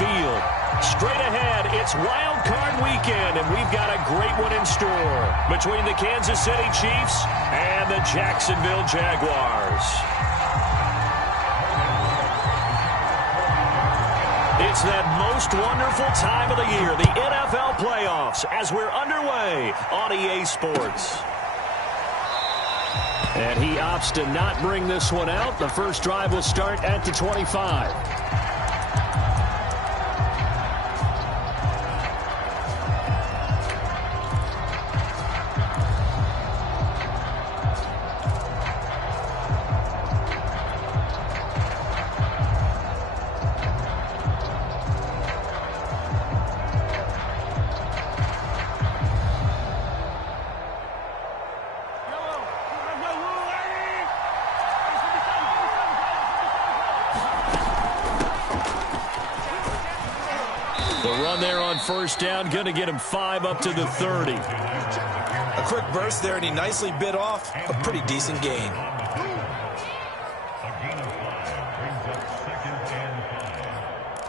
field. Straight ahead, it's Wild Card Weekend, and we've got a great one in store between the Kansas City Chiefs and the Jacksonville Jaguars. It's that most wonderful time of the year, the NFL playoffs, as we're underway on EA Sports. And he opts to not bring this one out. The first drive will start at the 25. 1st down, going to get him 5 up to the 30. A quick burst there, and he nicely bit off a pretty decent gain. A gain of 5 brings up 2nd and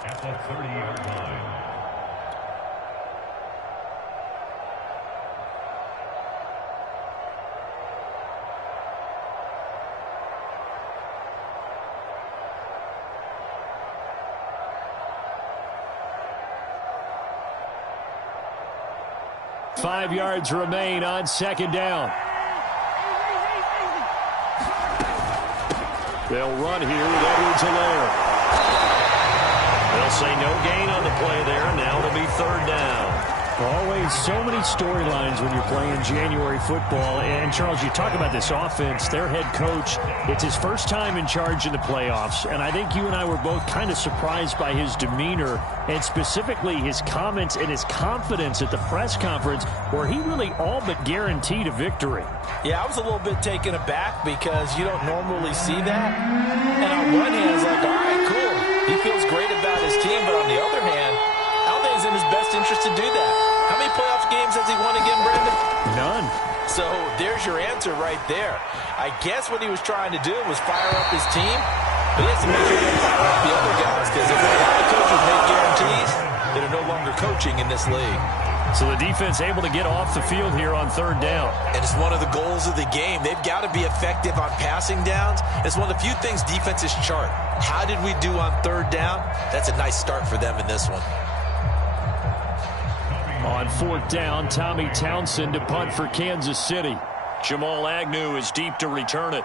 5 at the 30-yard line. Five yards remain on 2nd down. They'll run here with Edwards-Helaire. They'll say no gain on the play there. Now it'll be 3rd down. Always so many storylines when you're playing January football. And, Charles, you talk about this offense, their head coach, it's his first time in charge in the playoffs. And I think you and I were both kind of surprised by his demeanor and specifically his comments and his confidence at the press conference where he really all but guaranteed a victory. Yeah, I was a little bit taken aback because you don't normally see that. And on one hand, it's like, all right, cool. He feels great about his team. But on the other hand, I don't think it's in his best interest to do that. How many playoff games has he won again, Brandon? None. So there's your answer right there. I guess what he was trying to do was fire up his team, but he has to make sure he doesn't fire up the other guys, because if a lot of coaches make guarantees, that are no longer coaching in this league. So the defense able to get off the field here on 3rd down. And it's one of the goals of the game. They've got to be effective on passing downs. It's one of the few things defenses chart. How did we do on 3rd down? That's a nice start for them in this one. On 4th down, Tommy Townsend to punt for Kansas City. Jamal Agnew is deep to return it.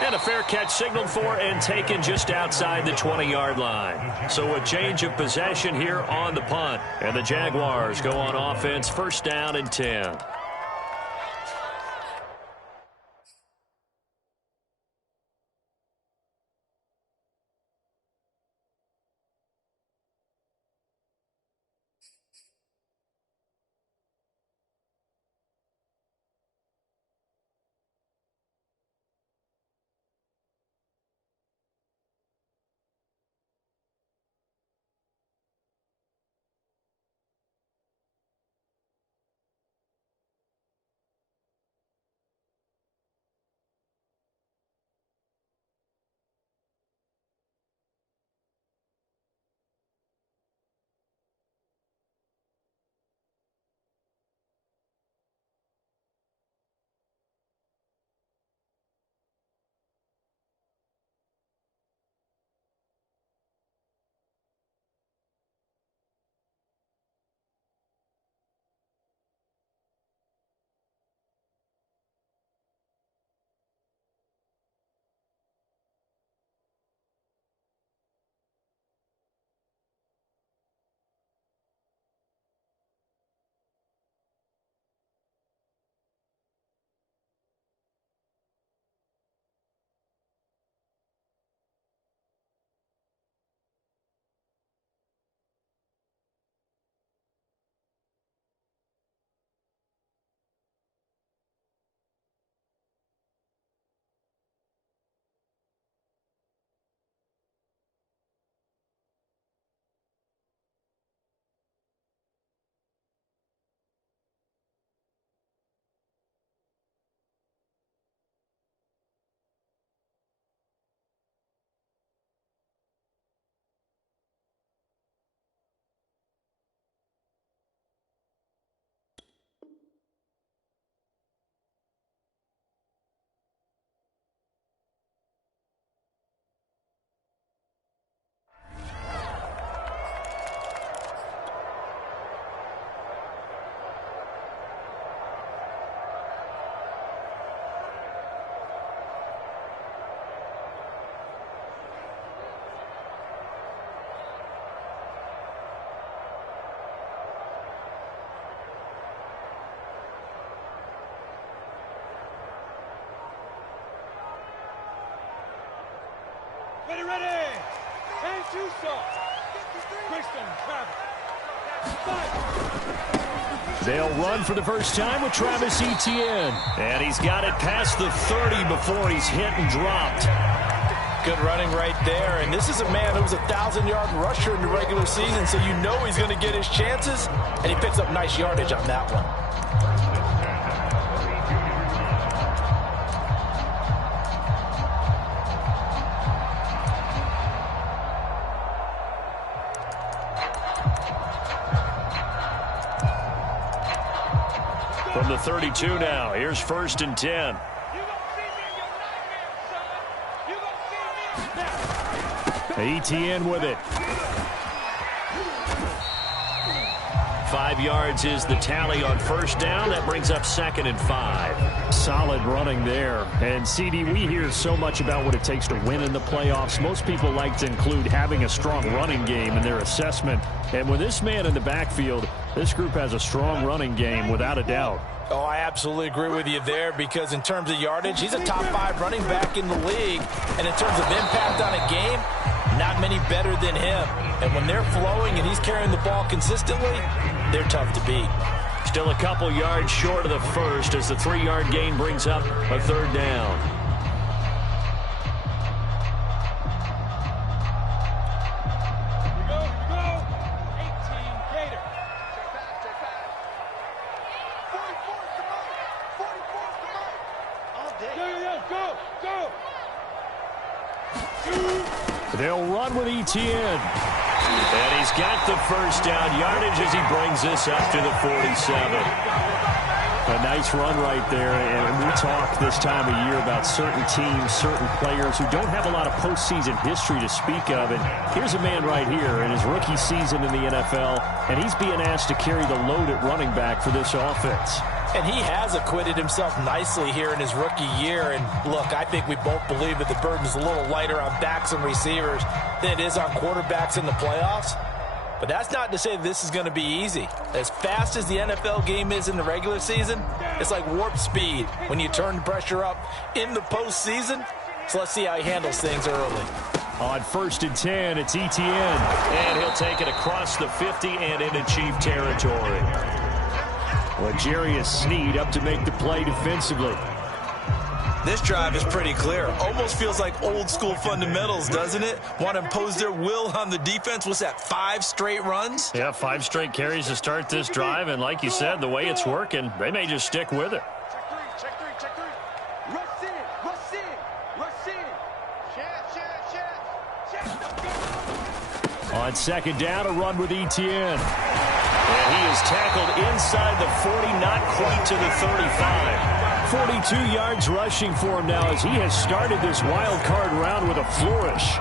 And a fair catch signaled for and taken just outside the 20-yard line. So a change of possession here on the punt. And the Jaguars go on offense, 1st down and 10. They'll run for the first time with Travis Etienne. And he's got it past the 30 before he's hit and dropped. Good running right there. And this is a man who was a 1,000-yard rusher in the regular season, so you know he's going to get his chances. And he picks up nice yardage on that one. From the 32 now, here's 1st and 10. Etienne with it. 5 yards is the tally on 1st down. That brings up 2nd and 5. Solid running there. And, CD, we hear so much about what it takes to win in the playoffs. Most people like to include having a strong running game in their assessment. And with this man in the backfield, this group has a strong running game without a doubt. Oh, I absolutely agree with you there, because in terms of yardage, he's a top 5 running back in the league. And in terms of impact on a game, not many better than him. And when they're flowing and he's carrying the ball consistently, they're tough to beat. Still a couple yards short of the first as the 3-yard gain brings up a 3rd down. They'll run with Etienne. And he's got the 1st down yardage as he brings this up to the 47. A nice run right there. And we talk this time of year about certain teams, certain players who don't have a lot of postseason history to speak of. And here's a man right here in his rookie season in the NFL, and he's being asked to carry the load at running back for this offense. And he has acquitted himself nicely here in his rookie year. And look, I think we both believe that the burden's a little lighter on backs and receivers than it is on quarterbacks in the playoffs. But that's not to say this is going to be easy. As fast as the NFL game is in the regular season, it's like warp speed when you turn the pressure up in the postseason. So let's see how he handles things early. On 1st and 10, it's Etienne. And he'll take it across the 50 and into Chief territory. L'Jarius Sneed up to make the play defensively. This drive is pretty clear. Almost feels like old school fundamentals, doesn't it? Want to impose their will on the defense. What's that, 5 straight runs? Yeah, 5 straight carries to start this drive. And like you said, the way it's working, they may just stick with it. Check three. Rush in. On 2nd down, a run with Etienne. And he is tackled inside the 40, not quite to the 35. 42 yards rushing for him now as he has started this wild card round with a flourish.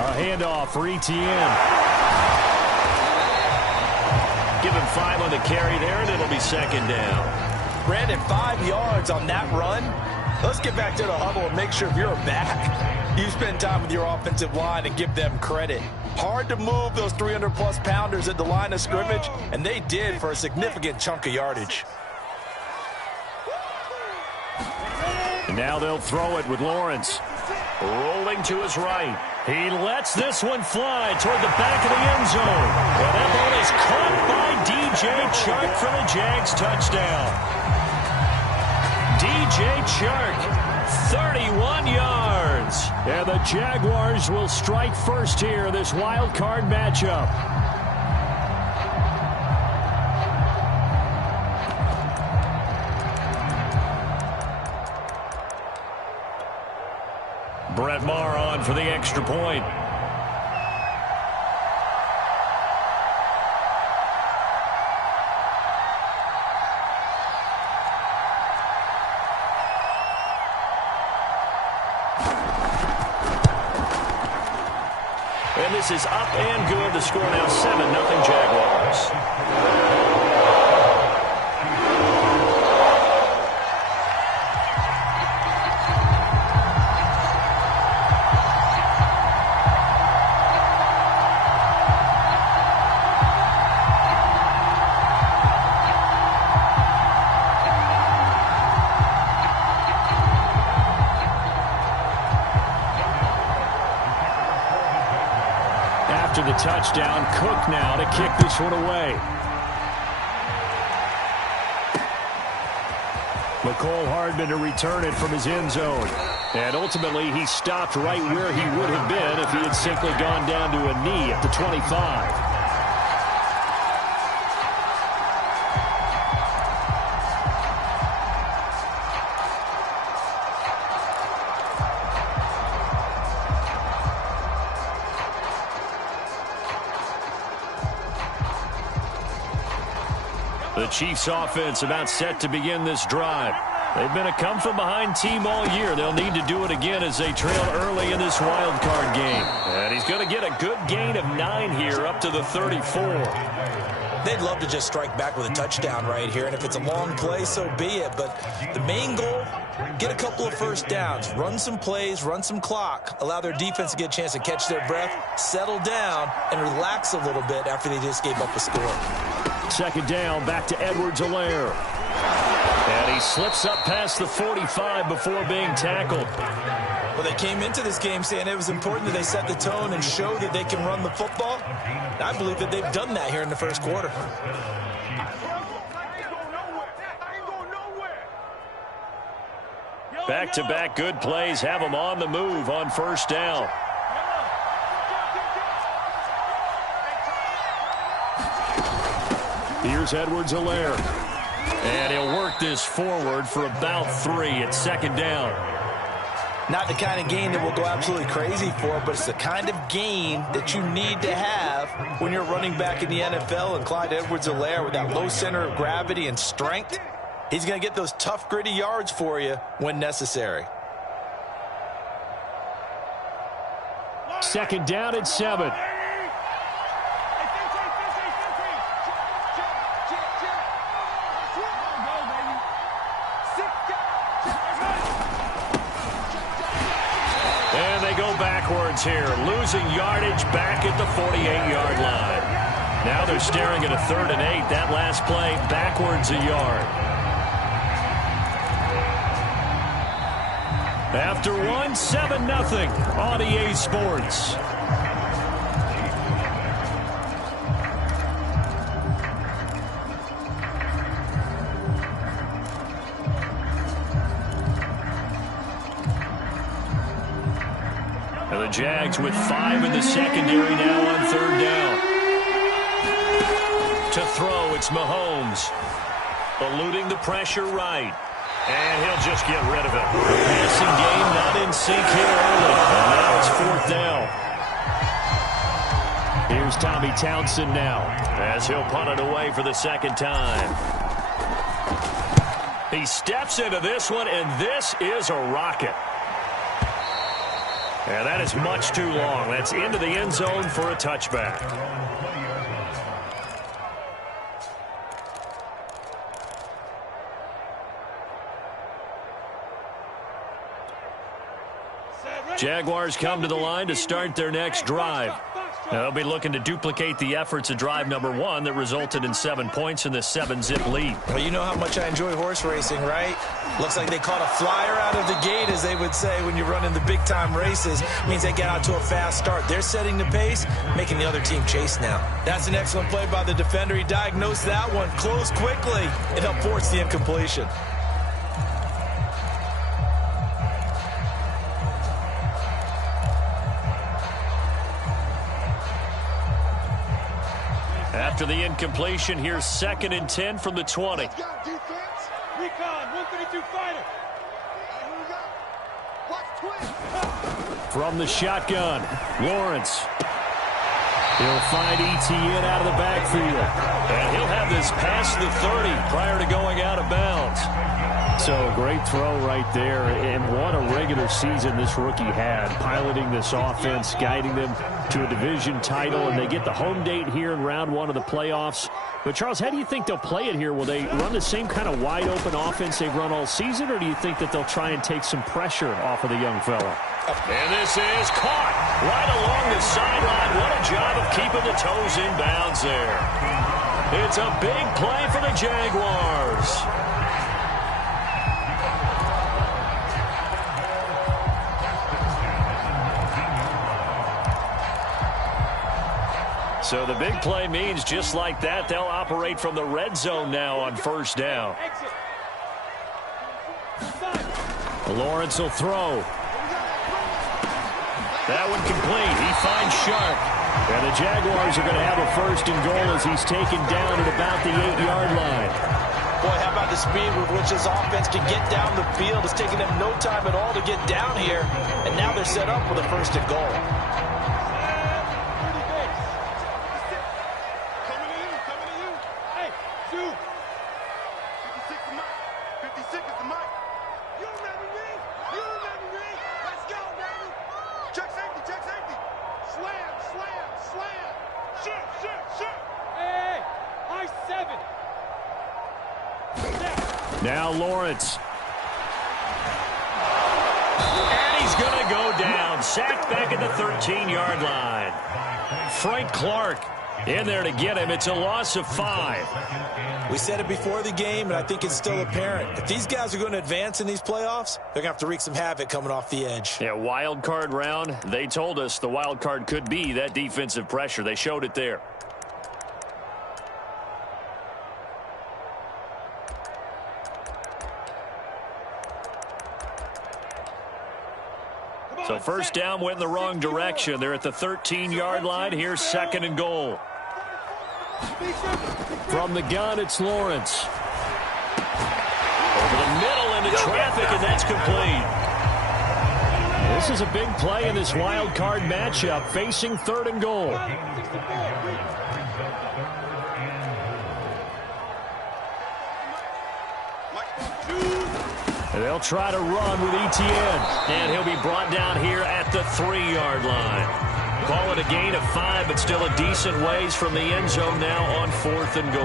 A handoff for Etienne. Give him 5 on the carry there, and it'll be 2nd down. Brandon, 5 yards on that run. Let's get back to the huddle and make sure if you're a back, you spend time with your offensive line and give them credit. Hard to move those 300-plus pounders at the line of scrimmage, and they did for a significant chunk of yardage. And now they'll throw it with Lawrence. Rolling to his right. He lets this one fly toward the back of the end zone. Well, that ball is caught by DJ Chark for the Jags touchdown. DJ Chark, 31 yards. And the Jaguars will strike first here in this wild card matchup. Brett Maher on for the extra point. And And this is up and good. The score now 7-0 Jaguars. After the touchdown, Cook now to kick this one away. McCole Hardman to return it from his end zone. And ultimately, he stopped right where he would have been if he had simply gone down to a knee at the 25. The Chiefs offense about set to begin this drive. They've been a come-from-behind team all year. They'll need to do it again as they trail early in this wild card game. And he's going to get a good gain of 9 here up to the 34. They'd love to just strike back with a touchdown right here, and if it's a long play, so be it. But the main goal, get a couple of first downs, run some plays, run some clock, allow their defense to get a chance to catch their breath, settle down, and relax a little bit after they just gave up a score. Second down, back to Edwards-Helaire. And he slips up past the 45 before being tackled. Well, they came into this game saying it was important that they set the tone and show that they can run the football. I believe that they've done that here in the first quarter. Back-to-back good plays have them on the move on first down. Here's Edwards-Helaire. And he'll work this forward for about 3 at second down. Not the kind of gain that we'll go absolutely crazy for, but it's the kind of gain that you need to have when you're running back in the NFL. And Clyde Edwards-Helaire, with that low center of gravity and strength, he's going to get those tough, gritty yards for you when necessary. Second down at 7. And they go backwards here, losing yardage back at the 48-yard line. Now they're staring at a 3rd and 8. That last play, backwards a yard. After one, 7-0 on EA Sports. And the Jags with 5 in the secondary now on 3rd down. To throw, it's Mahomes. Eluding the pressure right. And he'll just get rid of it. The passing game not in sync here early. And now it's 4th down. Here's Tommy Townsend now, as he'll punt it away for the second time. He steps into this one, and this is a rocket. And that is much too long. That's into the end zone for a touchback. Jaguars come to the line to start their next drive. Now they'll be looking to duplicate the efforts of drive number 1 that resulted in 7 points in this 7-zip lead. Well, you know how much I enjoy horse racing, right? Looks like they caught a flyer out of the gate, as they would say when you're running the big-time races. It means they get out to a fast start. They're setting the pace, making the other team chase now. That's an excellent play by the defender. He diagnosed that one, closed quickly, and helped force the incompletion. After the incompletion, here's 2nd and 10 from the 20. Let's go, defense. Recon, 132 fighter. Here we go. Watch twist. from the shotgun. Lawrence. He'll find Etienne out of the backfield. And he'll have this past the 30 prior to going out of bounds. So, great throw right there. And what a regular season this rookie had, piloting this offense, guiding them to a division title, and they get the home date here in round one of the playoffs. But, Charles, how do you think they'll play it here? Will they run the same kind of wide-open offense they've run all season, or do you think that they'll try and take some pressure off of the young fella? And this is caught right along the sideline. What a job of keeping the toes in bounds there. It's a big play for the Jaguars. So the big play means just like that, they'll operate from the red zone now on first down. Lawrence will throw. That one complete. He finds Sharp. And the Jaguars are going to have a first and goal as he's taken down at about the 8-yard line. Boy, how about the speed with which this offense can get down the field? It's taking them no time at all to get down here. And now they're set up with a first and goal. Now Lawrence. And he's going to go down. Sacked back at the 13-yard line. Frank Clark in there to get him. It's a loss of 5. We said it before the game, and I think it's still apparent. If these guys are going to advance in these playoffs, they're going to have to wreak some havoc coming off the edge. Yeah, wild card round. They told us the wild card could be that defensive pressure. They showed it there. So first down went in the wrong direction. They're at the 13-yard line. Here's second and goal. From the gun, it's Lawrence. Over the middle into traffic, and that's complete. This is a big play in this wild card matchup, facing third and goal. And they'll try to run with Etienne. And he'll be brought down here at the 3-yard line. Call it a gain of 5, but still a decent ways from the end zone now on fourth and goal.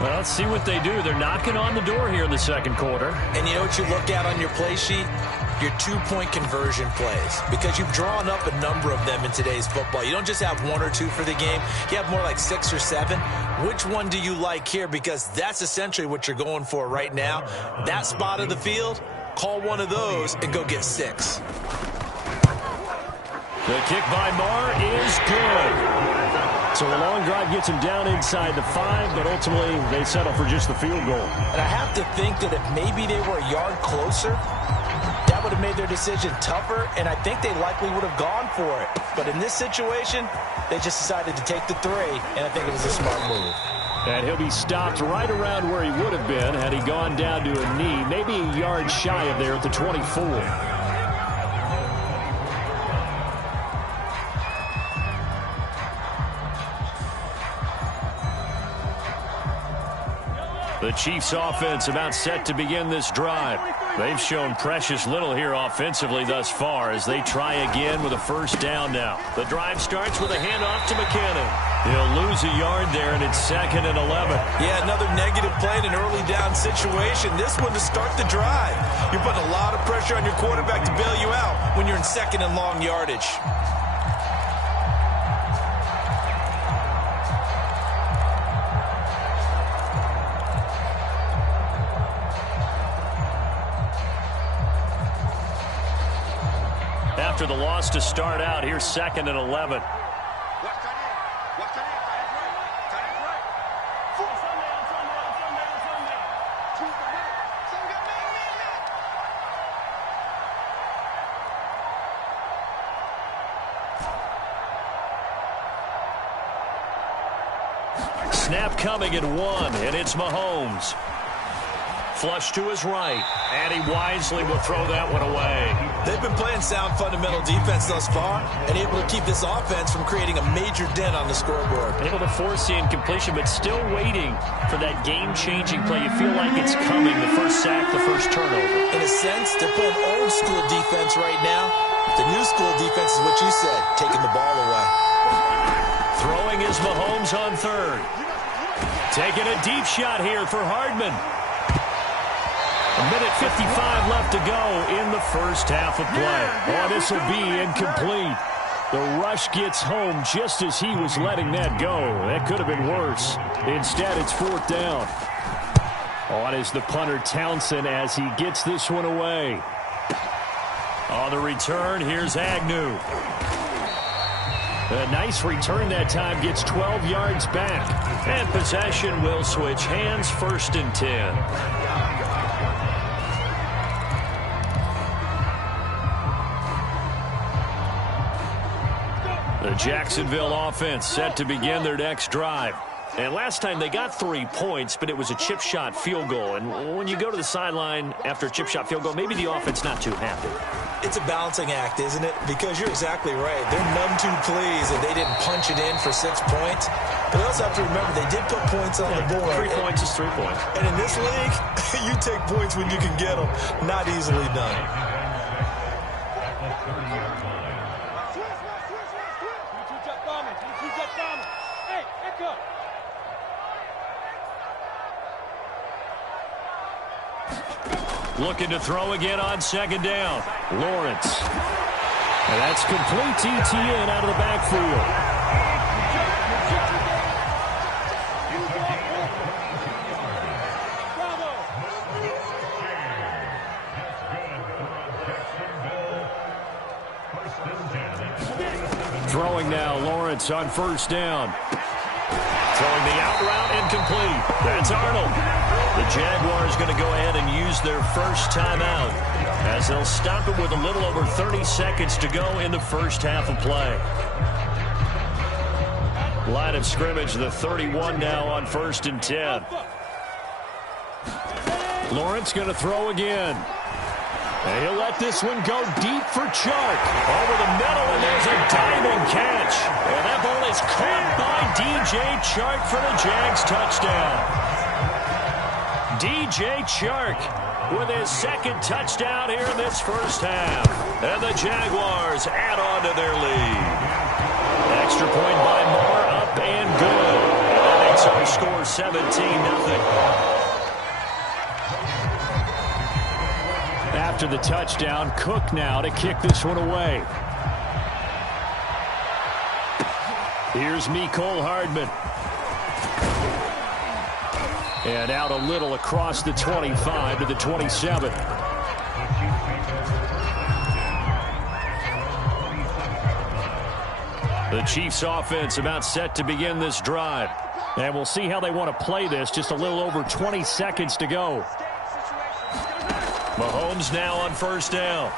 Well, let's see what they do. They're knocking on the door here in the second quarter. And you know what you look at on your play sheet? Your two-point conversion plays, because you've drawn up a number of them in today's football. You don't just have 1 or 2 for the game. You have more like 6 or 7. Which one do you like here? Because that's essentially what you're going for right now. That spot of the field, call one of those and go get 6. The kick by Marr is good. So a long drive gets him down inside the 5, but ultimately they settle for just the field goal. And I have to think that if maybe they were a yard closer, that would have made their decision tougher, and I think they likely would have gone for it. But in this situation, they just decided to take the 3, and I think it was a smart move. And he'll be stopped right around where he would have been had he gone down to a knee, maybe a yard shy of there at the 24. The Chiefs offense about set to begin this drive. They've shown precious little here offensively thus far as they try again with a first down now. The drive starts with a handoff to McKinnon. He'll lose a yard there, and it's 2nd and 11. Yeah, another negative play in an early down situation. This one to start the drive. You're putting a lot of pressure on your quarterback to bail you out when you're in 2nd and long yardage. After the loss to start out, here's 2nd and 11. Snap coming at 1, and it's Mahomes. Flush to his right, and he wisely will throw that one away. They've been playing sound fundamental defense thus far and able to keep this offense from creating a major dent on the scoreboard. Able to force the incompletion, but still waiting for that game-changing play. You feel like it's coming, the first sack, the first turnover. In a sense, they're playing old-school defense right now. The new-school defense is what you said, taking the ball away. Throwing is Mahomes on third. Taking a deep shot here for Hardman. A minute 55 left to go in the first half of play. Oh, this will be incomplete. The rush gets home just as he was letting that go. That could have been worse. Instead, it's fourth down. On is the punter Townsend as he gets this one away. On the return, here's Agnew. A nice return that time, gets 12 yards back. And possession will switch hands, 1st and 10. The Jacksonville offense set to begin their next drive. And last time they got 3 points, but it was a chip shot field goal. And when you go to the sideline after a chip shot field goal, maybe the offense not too happy. It's a balancing act, isn't it? Because you're exactly right. They're none too pleased that they didn't punch it in for 6 points. But they also have to remember they did put points on the board. 3 points is 3 points. And in this league, you take points when you can get them. Not easily done. Looking to throw again on 2nd down. Lawrence. And that's complete to Etienne out of the backfield. Throwing now, Lawrence on 1st down. Throwing the out route, incomplete. That's Arnold. The Jaguars going to go ahead and use their first timeout as they'll stop it with a little over 30 seconds to go in the first half of play. Line of scrimmage, the 31 now on 1st and 10. Lawrence going to throw again. And he'll let this one go deep for Chark. Over the middle, and there's a diving catch. And that ball is caught by DJ Chark for the Jags touchdown. DJ Chark with his 2nd touchdown here in this first half. And the Jaguars add on to their lead. Extra point by Moore, up and good. And that makes our score 17-0. After the touchdown, Cook now to kick this one away. Here's Mecole Hardman. And out a little across the 25 to the 27. The Chiefs offense about set to begin this drive. And we'll see how they want to play this. Just a little over 20 seconds to go. Mahomes now on 1st down.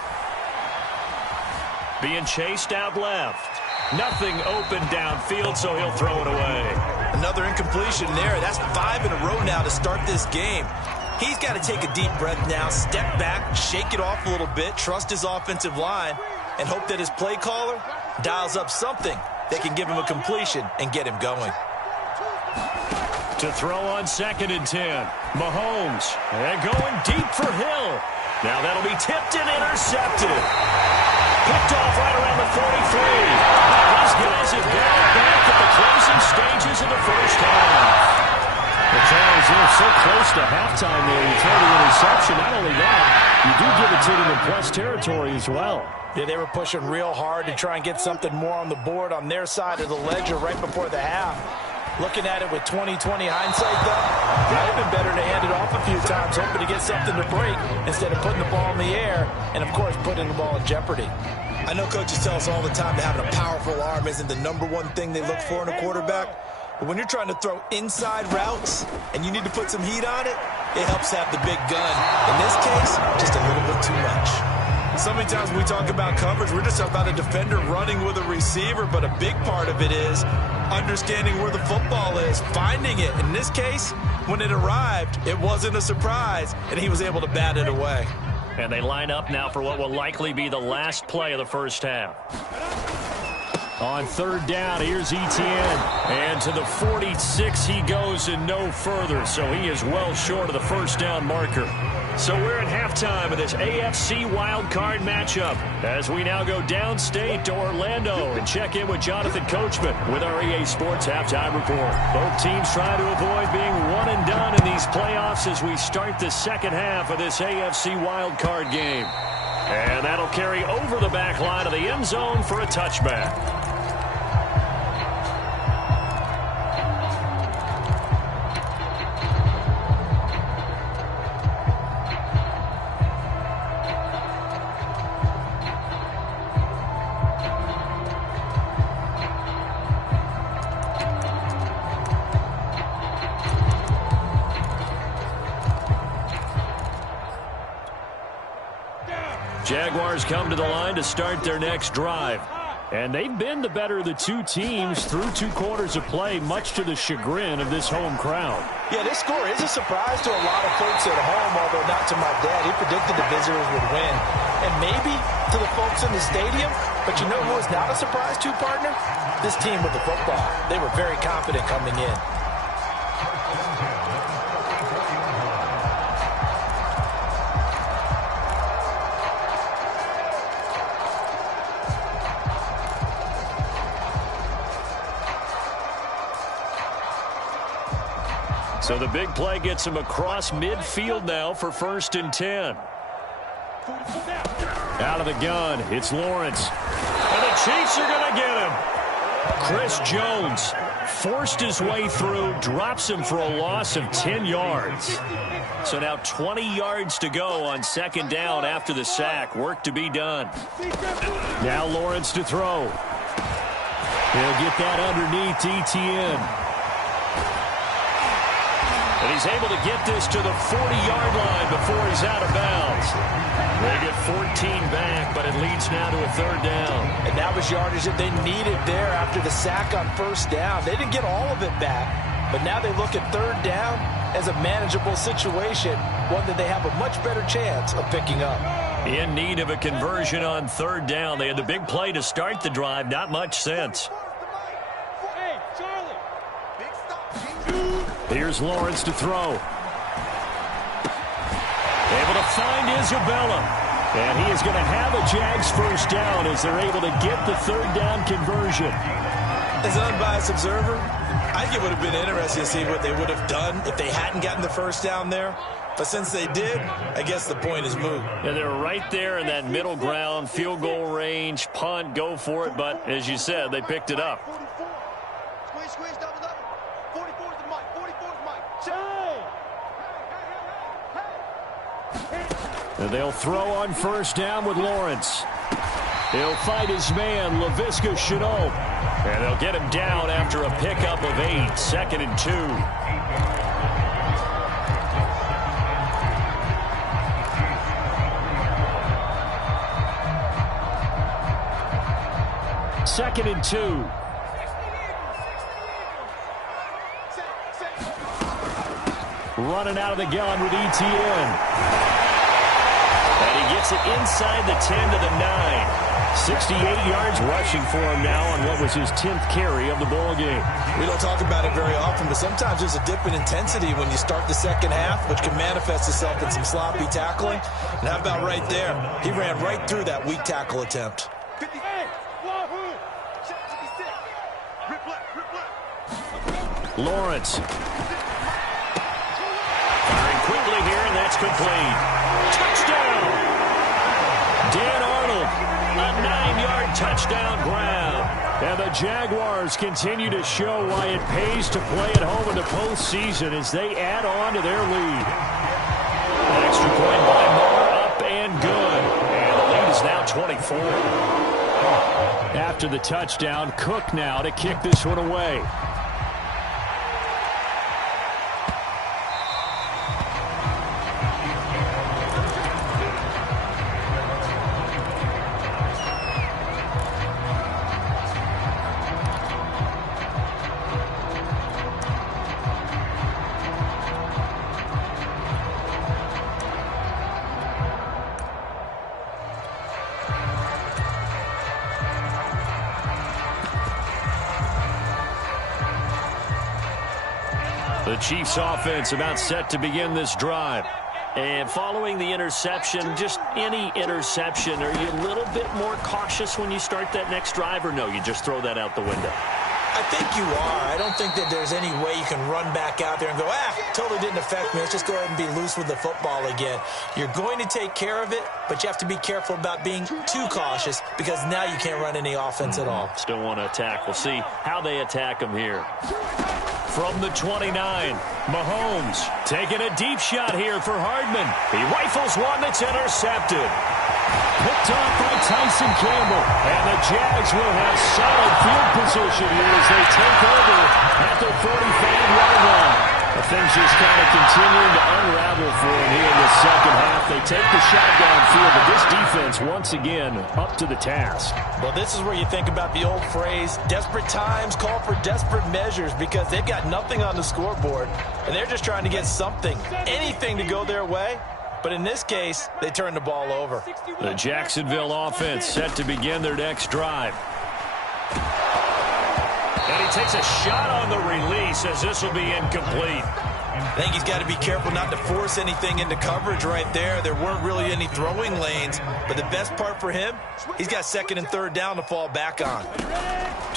Being chased out left. Nothing open downfield, so he'll throw it away. Another incompletion there. That's 5 in a row now to start this game. He's got to take a deep breath now, step back, shake it off a little bit, trust his offensive line, and hope that his play caller dials up something that can give him a completion and get him going. To throw on 2nd and 10. Mahomes. And going deep for Hill. Now that'll be tipped and intercepted. Picked off right around the 43. These guys have got it back at the closing stages of the first half. The Chargers are so close to halftime there. You throw the interception. Not only that, you do give it to them in plus territory as well. Yeah, they were pushing real hard to try and get something more on the board on their side of the ledger right before the half. Looking at it with 20/20 hindsight, though, it might have been better to hand it off a few times, hoping to get something to break instead of putting the ball in the air and, of course, putting the ball in jeopardy. I know coaches tell us all the time that having a powerful arm isn't the #1 thing they look for in a quarterback. But when you're trying to throw inside routes and you need to put some heat on it, it helps have the big gun. In this case, just a little bit too much. So many times when we talk about coverage, we're just about a defender running with a receiver, but a big part of it is understanding where the football is, finding it. In this case, when it arrived, it wasn't a surprise, and he was able to bat it away. And they line up now for what will likely be the last play of the first half. On third down, here's Etienne. And to the 46 he goes and no further. So he is well short of the first down marker. So we're at halftime of this AFC wildcard matchup as we now go downstate to Orlando and check in with Jonathan Coachman with our EA Sports Halftime Report. Both teams trying to avoid being one and done in these playoffs as we start the second half of this AFC wildcard game. And that'll carry over the back line of the end zone for a touchback. Jaguars come to the line to start their next drive. And they've been the better of the two teams through 2 quarters of play, much to the chagrin of this home crowd. Yeah, this score is a surprise to a lot of folks at home, although not to my dad. He predicted the visitors would win. And maybe to the folks in the stadium, but you know who is not a surprise to, partner? This team with the football. They were very confident coming in. So the big play gets him across midfield now for 1st and 10. Out of the gun, it's Lawrence. And the Chiefs are going to get him. Chris Jones forced his way through, drops him for a loss of 10 yards. So now 20 yards to go on 2nd down after the sack. Work to be done. Now Lawrence to throw. He'll get that underneath Etienne. And he's able to get this to the 40-yard line before he's out of bounds. They get 14 back, but it leads now to a 3rd down. And that was yardage that they needed there after the sack on 1st down. They didn't get all of it back, but now they look at 3rd down as a manageable situation, one that they have a much better chance of picking up. In need of a conversion on 3rd down. They had the big play to start the drive. Not much sense. Here's Lawrence to throw. Able to find Isabella. And he is going to have a Jags 1st down as they're able to get the 3rd down conversion. As an unbiased observer, I think it would have been interesting to see what they would have done if they hadn't gotten the 1st down there. But since they did, I guess the point is moot. And they're right there in that middle ground, field goal range, punt, go for it. But as you said, they picked it up. Squeeze, double. 44 is the mic. 44 is the mic. And they'll throw on 1st down with Lawrence. He'll fight his man, Laviska Shenault. And they'll get him down after a pickup of 8. 2nd and 2. Second and 2. Running out of the gun with Etienne. And he gets it inside the 10 to the 9. 68 yards rushing for him now on what was his 10th carry of the ball game. We don't talk about it very often, but sometimes there's a dip in intensity when you start the second half, which can manifest itself in some sloppy tackling. And how about right there? He ran right through that weak tackle attempt. Lawrence. Firing quickly here, and that's complete. Touchdown! Dan Arnold. A 9-yard touchdown grab. And the Jaguars continue to show why it pays to play at home in the postseason as they add on to their lead. An extra point by Moore, up and good. And the lead is now 24. After the touchdown, Cook now to kick this one away. The Chiefs offense about set to begin this drive. And following the interception, just any interception, are you a little bit more cautious when you start that next drive, or no, you just throw that out the window? I think you are. I don't think that there's any way you can run back out there and go, totally didn't affect me. Let's just go ahead and be loose with the football again. You're going to take care of it, but you have to be careful about being too cautious because now you can't run any offense at all. Still want to attack. We'll see how they attack them here. From the 29, Mahomes taking a deep shot here for Hardman. He rifles one that's intercepted. Picked off by Tyson Campbell. And the Jags will have solid field position here as they take over at the 45-yard line. Things just kind of continuing to unravel for him here in the second half. They take the shot downfield, but this defense, once again, up to the task. Well, this is where you think about the old phrase, desperate times call for desperate measures, because they've got nothing on the scoreboard, and they're just trying to get something, anything to go their way. But in this case, they turn the ball over. The Jacksonville offense set to begin their next drive. And he takes a shot on the release as this will be incomplete. I think he's got to be careful not to force anything into coverage right there. There weren't really any throwing lanes. But the best part for him, he's got second and third down to fall back on.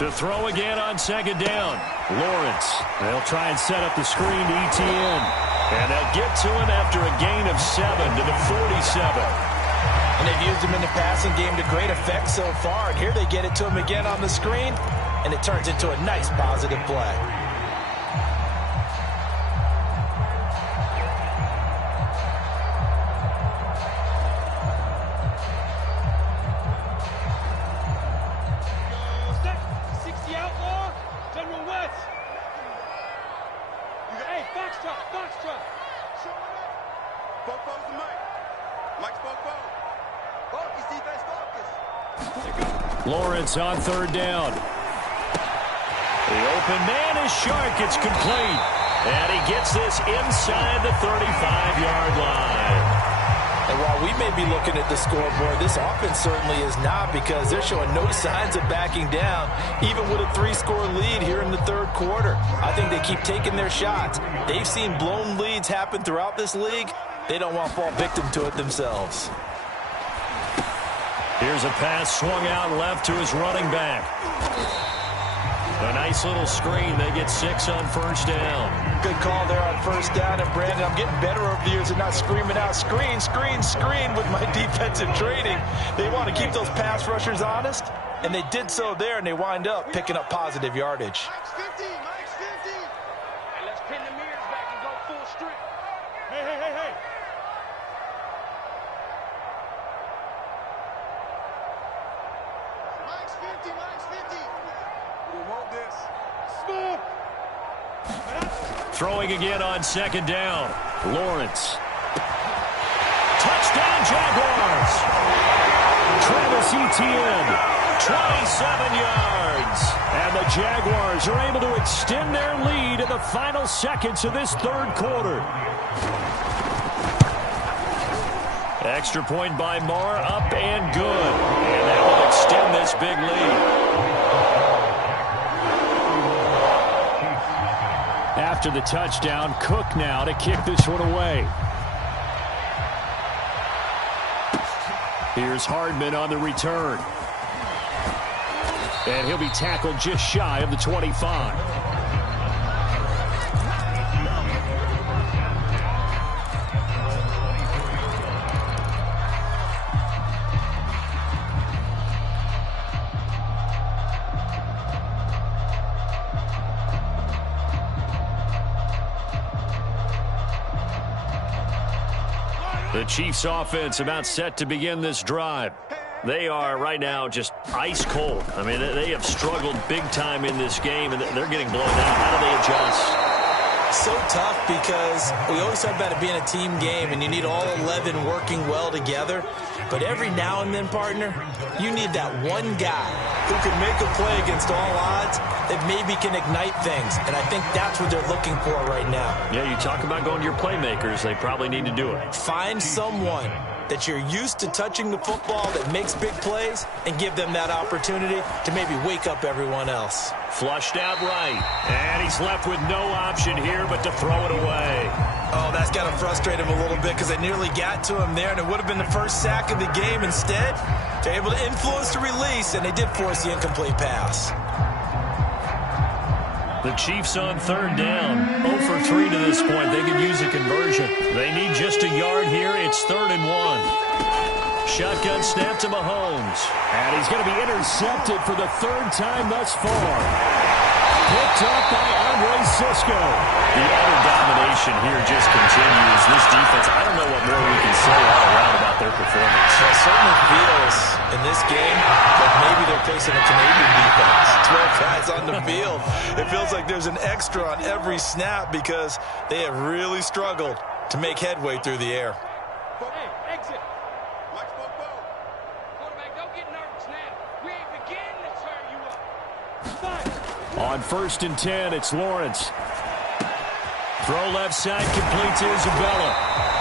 To throw again on second down, Lawrence. They'll try and set up the screen to ETN. And they'll get to him after a gain of 7 to the 47. And they've used him in the passing game to great effect so far. And here they get it to him again on the screen. And it turns into a nice positive play. Lawrence on third down. The open man is Shark. It's complete. And he gets this inside the 35-yard line. And while we may be looking at the scoreboard, this offense certainly is not, because they're showing no signs of backing down, even with a 3-score lead here in the third quarter. I think they keep taking their shots. They've seen blown leads happen throughout this league. They don't want to fall victim to it themselves. Here's a pass swung out left to his running back. A nice little screen. They get 6 on first down. Good call there on first down. And, Brandon, I'm getting better over the years at not screaming out, screen, screen, screen with my defensive training. They want to keep those pass rushers honest, and they did so there, and they wind up picking up positive yardage. Max 50, Max 50. Hey, let's pin the mirrors back and go full strength. Hey, hey, hey, hey. Max 50, Max 50. We want this. Smooth. Throwing again on second down. Lawrence. Touchdown, Jaguars. Travis Etienne. 27 yards. And the Jaguars are able to extend their lead in the final seconds of this third quarter. Extra point by Marr, up and good. And that will extend this big lead. After the touchdown, Cook now to kick this one away. Here's Hardman on the return. And he'll be tackled just shy of the 25. The Chiefs offense about set to begin this drive. They are right now just ice cold. I mean, they have struggled big time in this game, and they're getting blown out. How do they adjust? So tough, because we always talk about it being a team game, and you need all 11 working well together. But every now and then, partner, you need that one guy who can make a play against all odds that maybe can ignite things. And I think that's what they're looking for right now. Yeah, you talk about going to your playmakers. They probably need to do it. Find someone that you're used to touching the football that makes big plays and give them that opportunity to maybe wake up everyone else. Flushed out right. And he's left with no option here but to throw it away. Oh, that's got to frustrate him a little bit because they nearly got to him there, and it would have been the first sack of the game. Instead, they're able to influence the release, and they did force the incomplete pass. The Chiefs on third down. 0 for 3 to this point. They could use a conversion. They need just a yard here. It's 3rd and 1. Shotgun snap to Mahomes. And he's going to be intercepted for the 3rd time thus far. Picked up by Andre Sisco. The utter domination here just continues. This defense, I don't know what more we can say all around about their performance. It certainly feels in this game like maybe they're facing a Canadian defense. 12 guys on the field. It feels like there's an extra on every snap because they have really struggled to make headway through the air. Hey, exit. Watch football. Quarterback, don't get nervous now. We ain't beginning to tear you up. On 1st and 10, it's Lawrence. Throw left side, complete to Isabella.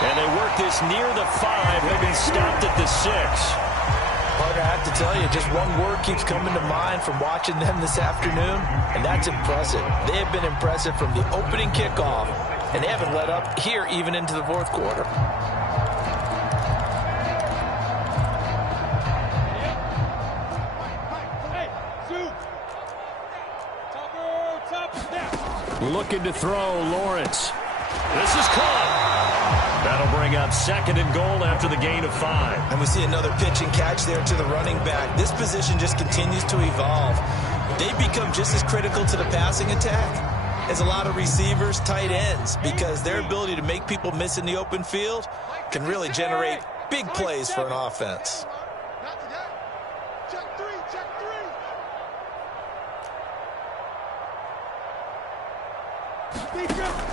And they work this near the 5. They've been stopped at the 6. Partner, I have to tell you, just one word keeps coming to mind from watching them this afternoon, and that's impressive. They have been impressive from the opening kickoff, and they haven't let up here even into the 4th quarter. Looking to throw, Lawrence. This is caught. That'll bring up 2nd and goal after the gain of 5. And we see another pitch and catch there to the running back. This position just continues to evolve. They become just as critical to the passing attack as a lot of receivers, tight ends, because their ability to make people miss in the open field can really generate big plays for an offense.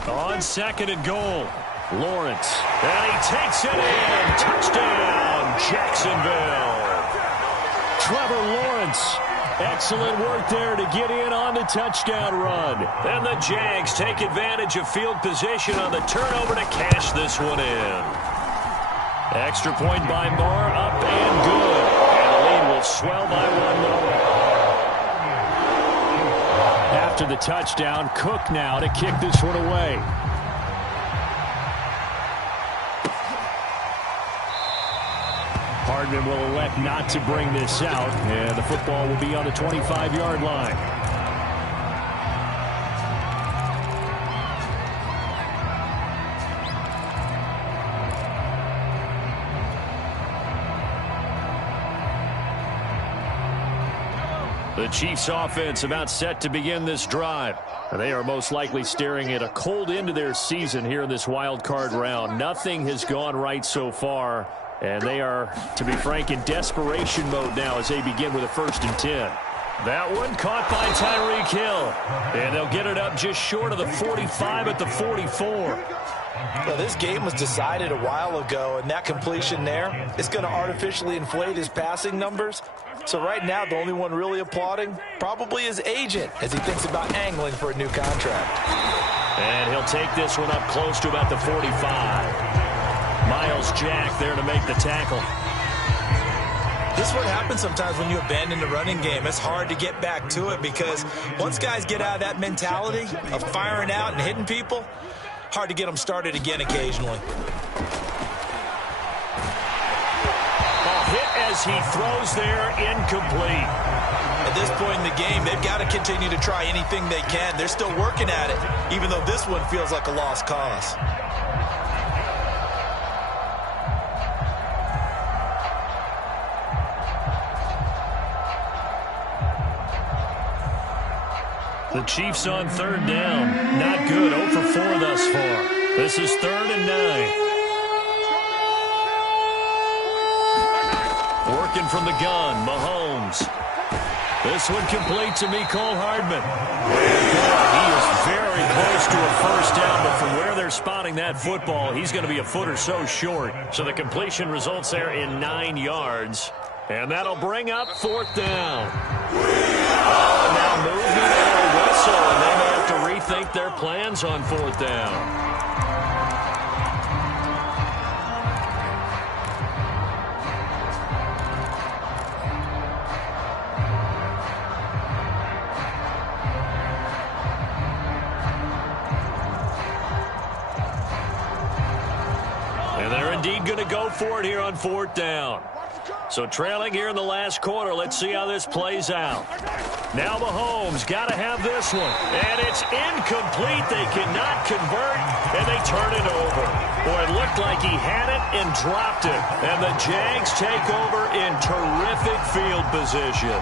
On 2nd and goal, Lawrence. And he takes it in. Touchdown, Jacksonville. Trevor Lawrence. Excellent work there to get in on the touchdown run. And the Jags take advantage of field position on the turnover to cash this one in. Extra point by Marr, up and good. And the lead will swell by 1 more. After the touchdown, Cook now to kick this one away. Hardman will elect not to bring this out, and the football will be on the 25-yard line. The Chiefs offense about set to begin this drive. They are most likely staring at a cold end to their season here in this wild card round. Nothing has gone right so far, and they are, to be frank, in desperation mode now as they begin with a 1st and 10. That one caught by Tyreek Hill, and they'll get it up just short of the 45 at the 44. Well, this game was decided a while ago, and that completion there is going to artificially inflate his passing numbers. So right now, the only one really applauding probably his agent as he thinks about angling for a new contract. And he'll take this one up close to about the 45. Miles Jack there to make the tackle. This is what happens sometimes when you abandon the running game. It's hard to get back to it because once guys get out of that mentality of firing out and hitting people, hard to get them started again occasionally. Hit as he throws there, incomplete. At this point in the game, they've got to continue to try anything they can. They're still working at it, even though this one feels like a lost cause. The Chiefs on 3rd down. Not good. 0 for 4 thus far. This is 3rd and 9. Working from the gun, Mahomes. This one complete to Mecole Hardman. He is very close to a 1st down, but from where they're spotting that football, he's going to be a foot or so short. So the completion results there in 9 yards. And that'll bring up 4th down. Now movement and a whistle, and they may have to rethink their plans on 4th down. going to go for it here on 4th down. So trailing here in the last quarter. Let's see how this plays out. Now Mahomes got to have this one. And it's incomplete. They cannot convert, and they turn it over. Boy, it looked like he had it and dropped it. And the Jags take over in terrific field position.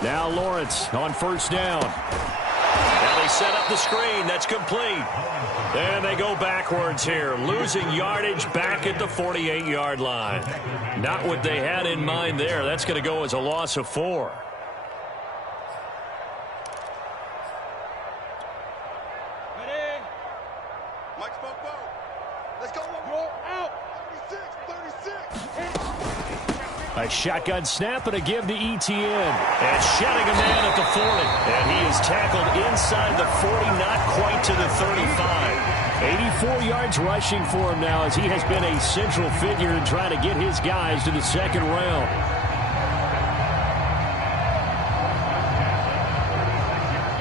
Now Lawrence on 1st down. Now they set up the screen. That's complete. And they go backwards here, losing yardage back at the 48-yard line. Not what they had in mind there. That's going to go as a loss of 4. A shotgun snap and a give to Etienne. And shedding a man at the 40. And he is tackled inside the 40, not quite to the 35. 84 yards rushing for him now as he has been a central figure in trying to get his guys to the 2nd round.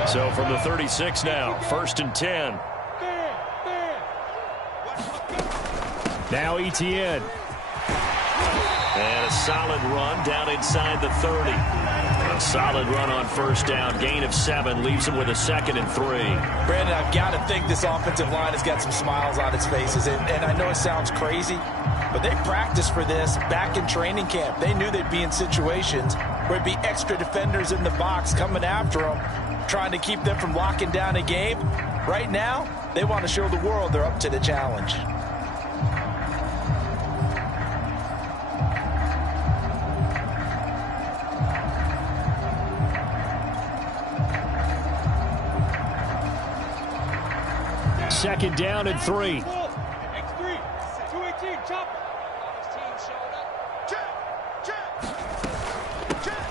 So from the 36 now, 1st and 10. Now Etienne. And a solid run down inside the 30. A solid run on 1st down. Gain of 7 leaves him with a 2nd and 3. Brandon, I've got to think this offensive line has got some smiles on its faces. And I know it sounds crazy, but they practiced for this back in training camp. They knew they'd be in situations where it'd be extra defenders in the box coming after them, trying to keep them from locking down a game. Right now, they want to show the world they're up to the challenge. Second down and 3. X3, 218, chopper.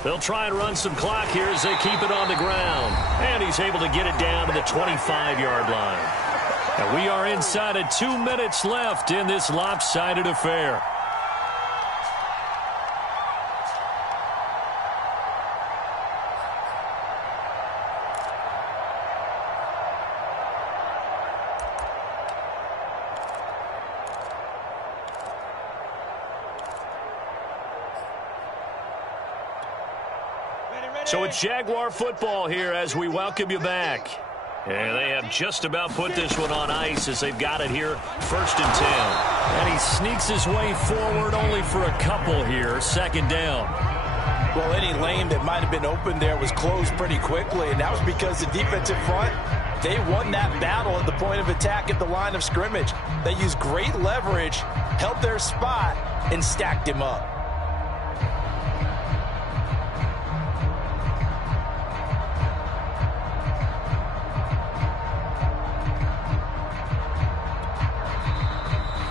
They'll try and run some clock here as they keep it on the ground. And he's able to get it down to the 25-yard line. And we are inside of 2 minutes left in this lopsided affair. So it's Jaguar football here as we welcome you back. And they have just about put this one on ice as they've got it here, 1st and 10. And he sneaks his way forward only for a couple here, 2nd down. Well, any lane that might have been open there was closed pretty quickly, and that was because the defensive front, they won that battle at the point of attack at the line of scrimmage. They used great leverage, held their spot, and stacked him up.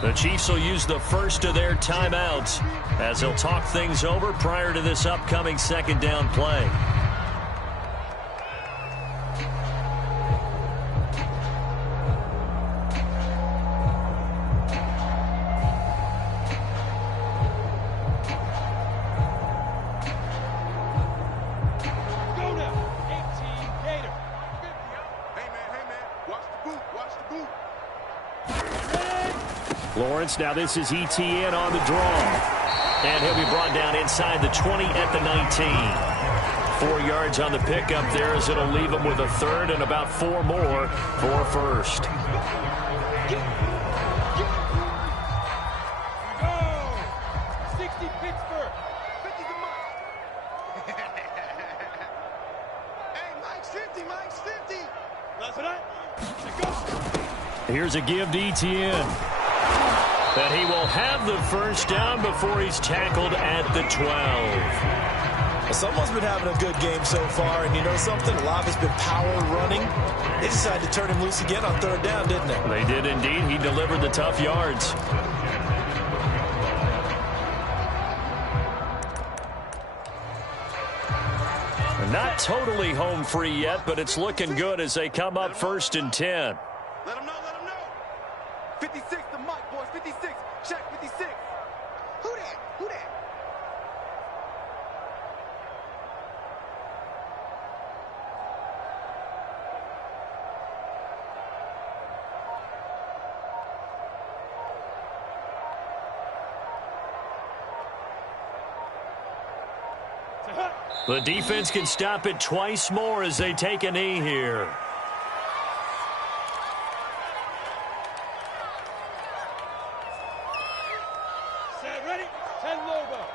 The Chiefs will use the first of their timeouts as they'll talk things over prior to this upcoming 2nd down play. Lawrence, now this is Etienne on the draw. And he'll be brought down inside the 20 at the 19. 4 yards on the pickup there as it'll leave him with a 3rd and about 4 more for 1st. Go! 60 Pittsburgh. 50 to Mike. Hey, Mike's 50, Mike's 50. That's what Here's a give to Etienne. And he will have the 1st down before he's tackled at the 12. Well, someone's been having a good game so far, and you know something? A lot has been power running. They decided to turn him loose again on 3rd down, didn't they? They did indeed. He delivered the tough yards. Not totally home free yet, but it's looking good as they come up 1st and 10. Let him know, let him know. 56 to Mike, boys, 56. Check The defense can stop it twice more as they take a knee here. Set, ready? 10 Lobo.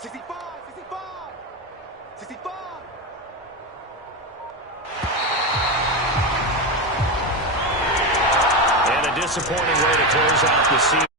65, 65, 65. And a disappointing way to close out the season.